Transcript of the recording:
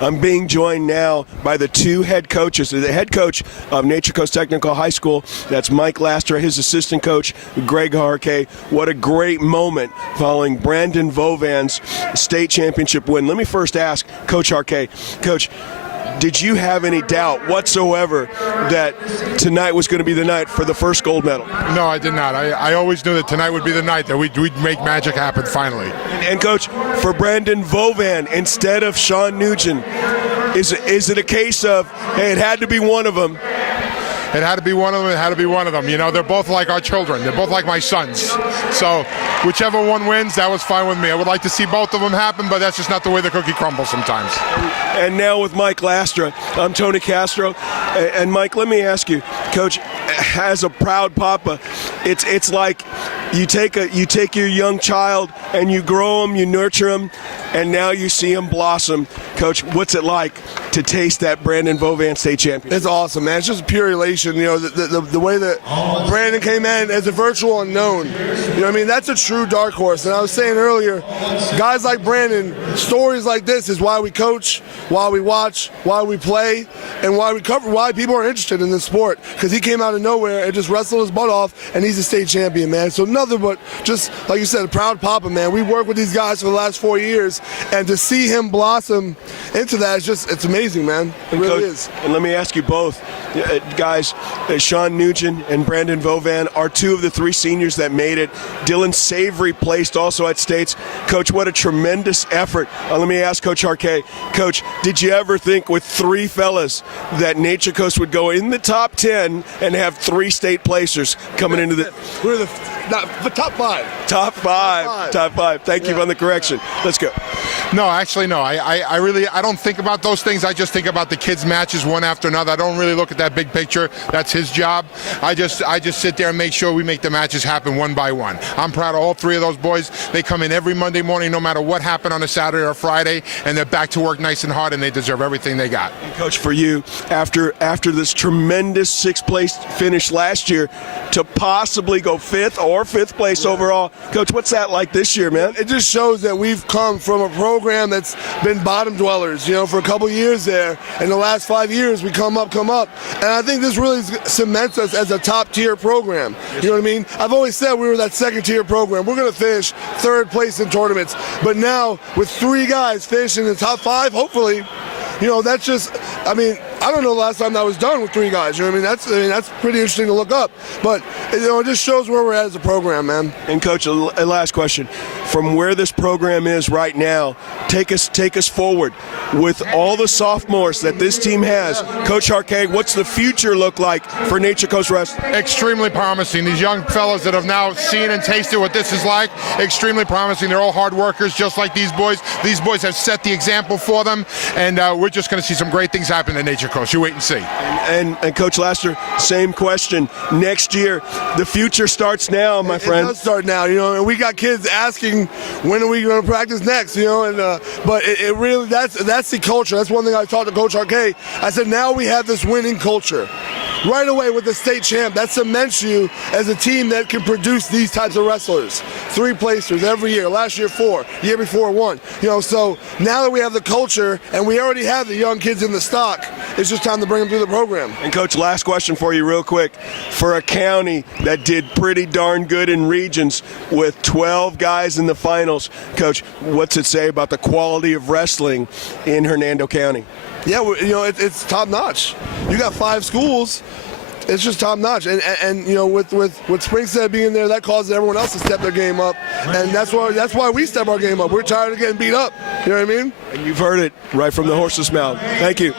I'm being joined now by the two head coaches. The head coach of Nature Coast Technical High School, that's Mike Lastra, his assistant coach, Greg Jarque. What a great moment following Brandon Vovan's state championship win. Let me first ask Coach Jarque. Coach, did you have any doubt whatsoever that tonight was going to be the night for the first gold medal? No, I did not. I always knew that tonight would be the night that we'd make magic happen finally. And Coach, for Brandon Vovan instead of Sean Nugent, is it a case of, hey, it had to be one of them? It had to be one of them. It had to be one of them. You know, they're both like our children. They're both like my sons. So whichever one wins, that was fine with me. I would like to see both of them happen, but that's just not the way the cookie crumbles sometimes. And now with Mike Lastra, I'm Tony Castro. And Mike, let me ask you, Coach, as a proud papa, it's like you take your young child and you grow him, you nurture him, and now you see him blossom. Coach, what's it like to taste that Brandon Vovan state champion? It's awesome, man. It's just pure elation. You know, the way that Brandon came in as a virtual unknown. You know what I mean? That's a true dark horse. And I was saying earlier, guys like Brandon, stories like this is why we coach, why we watch, why we play, and why we cover, why people are interested in this sport. Because he came out of nowhere and just wrestled his butt off, and he's a state champion, man. So nothing but just, like you said, a proud papa, man. We worked with these guys for the last 4 years, and to see him blossom into that is just, it's amazing, man. It really is. And let me ask you both, guys, Sean Nugent and Brandon Vovan are two of the three seniors that made it. Dylan Savory placed also at states. Coach, what a tremendous effort. Let me ask Coach Jarque. Coach, did you ever think with three fellas that Nature Coast would go in the top 10 and have three state placers coming into the... We're the top five. Top five. Thank you on the correction. Let's go. No, actually, no. I don't think about those things. I just think about the kids' matches one after another. I don't really look at that big picture. That's his job. I just sit there and make sure we make the matches happen one by one. I'm proud of all three of those boys. They come in every Monday morning, no matter what happened on a Saturday or Friday, and they're back to work nice and hard, and they deserve everything they got. And Coach, for you, after this tremendous sixth place finish last year, to possibly go fifth place overall, Coach, what's that like this year, man? It just shows that we've come from a program that's been bottom dwellers, you know, for a couple years there. In the last 5 years, we come up. And I think this really cements us as a top-tier program. You know what I mean? I've always said we were that second-tier program. We're going to finish third place in tournaments. But now, with three guys finishing in the top five, hopefully, you know, that's just, I mean, I don't know the last time that was done with three guys. You know what I mean? That's pretty interesting to look up. But, you know, it just shows where we're at as a program, man. And, Coach, a last question. From where this program is right now, take us forward. With all the sophomores that this team has, Coach Jarque, what's the future look like for Nature Coast Wrestling? Extremely promising. These young fellas that have now seen and tasted what this is like, extremely promising. They're all hard workers, just like these boys. These boys have set the example for them, and we're just going to see some great things happen in Nature Coast. You wait and see. And Coach Lastra, same question. Next year, the future starts now, my friend. It does start now, you know, and we got kids asking, when are we going to practice next, you know, and but it really, that's the culture. That's one thing I talked to Coach Jarque. I said, now we have this winning culture. Right away with the state champ, that cements you as a team that can produce these types of wrestlers. Three placers every year. Last year, 4. Year before, 1. You know, so now that we have the culture and we already have the young kids in the stock, it's just time to bring them through the program. And Coach, last question for you real quick. For a county that did pretty darn good in regions with 12 guys in the finals, Coach, what's it say about the quality of wrestling in Hernando County? Yeah, you know, it's top notch. You got 5 schools. It's just top notch, and you know, with Springstead being there, that causes everyone else to step their game up, and that's why we step our game up. We're tired of getting beat up. You know what I mean? And you've heard it right from the horse's mouth. Thank you.